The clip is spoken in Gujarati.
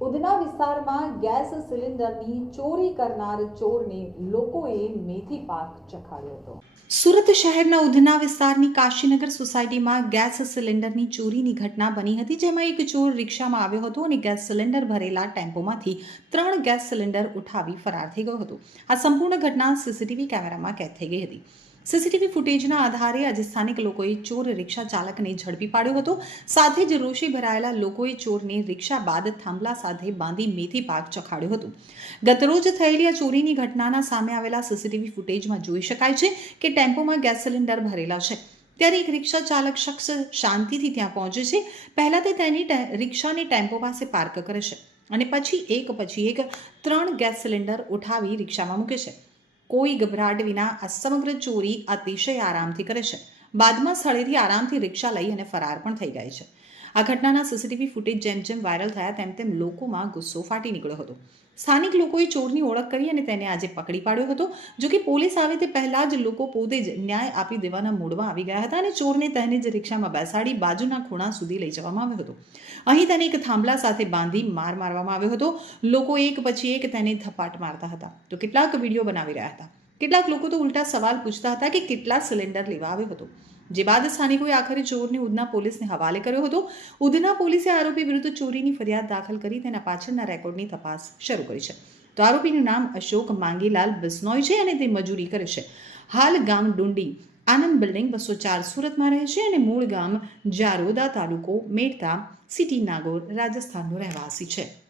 ઉધના વિસ્તારમાં ગેસ સિલિન્ડરની ચોરી કરનાર ચોરને લોકોએ મેથી પાક ચખાડ્યો હતો. સુરત શહેરના ઉધના વિસ્તારની કાશીનગર સોસાયટીમાં ગેસ સિલિન્ડરની ચોરીની ઘટના બની હતી, જેમાં એક ચોર રિક્ષામાં આવ્યો હતો અને ગેસ સિલિન્ડર ભરેલા ટેમ્પોમાંથી ત્રણ ગેસ સિલિન્ડર ઉઠાવી ફરાર થઈ ગયો હતો. આ સંપૂર્ણ ઘટના સીસીટીવી કેમેરામાં કેદ થઈ ગઈ હતી. સીસીટીવી ફૂટેજના આધારે આજે સ્થાનિક લોકોએ ચોર રિક્ષા ચાલકને ઝડપી પાડ્યો હતો. સાથે જ રોષે ભરાયેલા લોકોએ ચોરને રિક્ષા બાદ થાંભલા સાથે બાંધી મેથી પાક ચખાડ્યો હતો. ગતરોજ થયેલી આ ચોરીની ઘટનાના સામે આવેલા સીસીટીવી ફૂટેજમાં જોઈ શકાય છે કે ટેમ્પોમાં ગેસ સિલિન્ડર ભરેલા છે. ત્યારે એક રિક્ષા ચાલક શખ્સ શાંતિથી ત્યાં પહોંચે છે. પહેલાં તે તેની રિક્ષાને ટેમ્પો પાસે પાર્ક કરે છે અને પછી એક પછી એક ત્રણ ગેસ સિલિન્ડર ઉઠાવી રિક્ષામાં મૂકે છે. કોઈ ગભરાટ વિના આ સમગ્ર ચોરી અતિશય આરામથી કરે છે. બાદમાં સ્થળેથી આરામથી રિક્ષા લઈ અને ફરાર પણ થઈ ગઈ છે. આ ઘટનાના સીસીટીવી ફૂટેજ જેમ જેમ વાયરલ થયા તેમ તેમ લોકોમાં ગુસ્સો ફાટી નીકળ્યો હતો. સ્થાનિક લોકોએ ચોરની ઓળખ કરી અને તેને આજે પકડી પાડ્યો હતો, જો કે પોલીસ આવે તે પહેલાં જ લોકો પોતે જ ન્યાય આપી દેવાના મૂડમાં આવી ગયા હતા અને ચોરને તેને જ રિક્ષામાં બેસાડી બાજુના ખૂણા સુધી લઈ જવામાં આવ્યો હતો. અહીં તેને એક થાંભલા સાથે બાંધી માર મારવામાં આવ્યો હતો. લોકો એક પછી એક તેને ધપાટ મારતા હતા. તો કેટલાક વીડિયો બનાવી રહ્યા હતા કેટલાક લોકો તો ઉલટા સવાલ પૂછતા હતા કે કેટલા સિલિન્ડર લેવા આવ્યો હતો. જે બાદ સ્થાનિકોએ આખરે ચોરને ઉધના પોલીસને હવાલે કર્યો હતો. ઉધના પોલીસે આરોપી વિરુદ્ધ ચોરીની ફરિયાદ દાખલ કરી તેના પાછળના રેકોર્ડની તપાસ શરૂ કરી છે. તો આરોપીનું નામ અશોક માંગીલાલ બિસ્નોય છે અને તે મજૂરી કરે છે. હાલ ગામ ડુંડી આનંદ બિલ્ડિંગ બસો ચાર સુરતમાં રહે છે અને મૂળ ગામ જારોદા તાલુકો મેટતા સિટી નાગોર રાજસ્થાનનો રહેવાસી છે.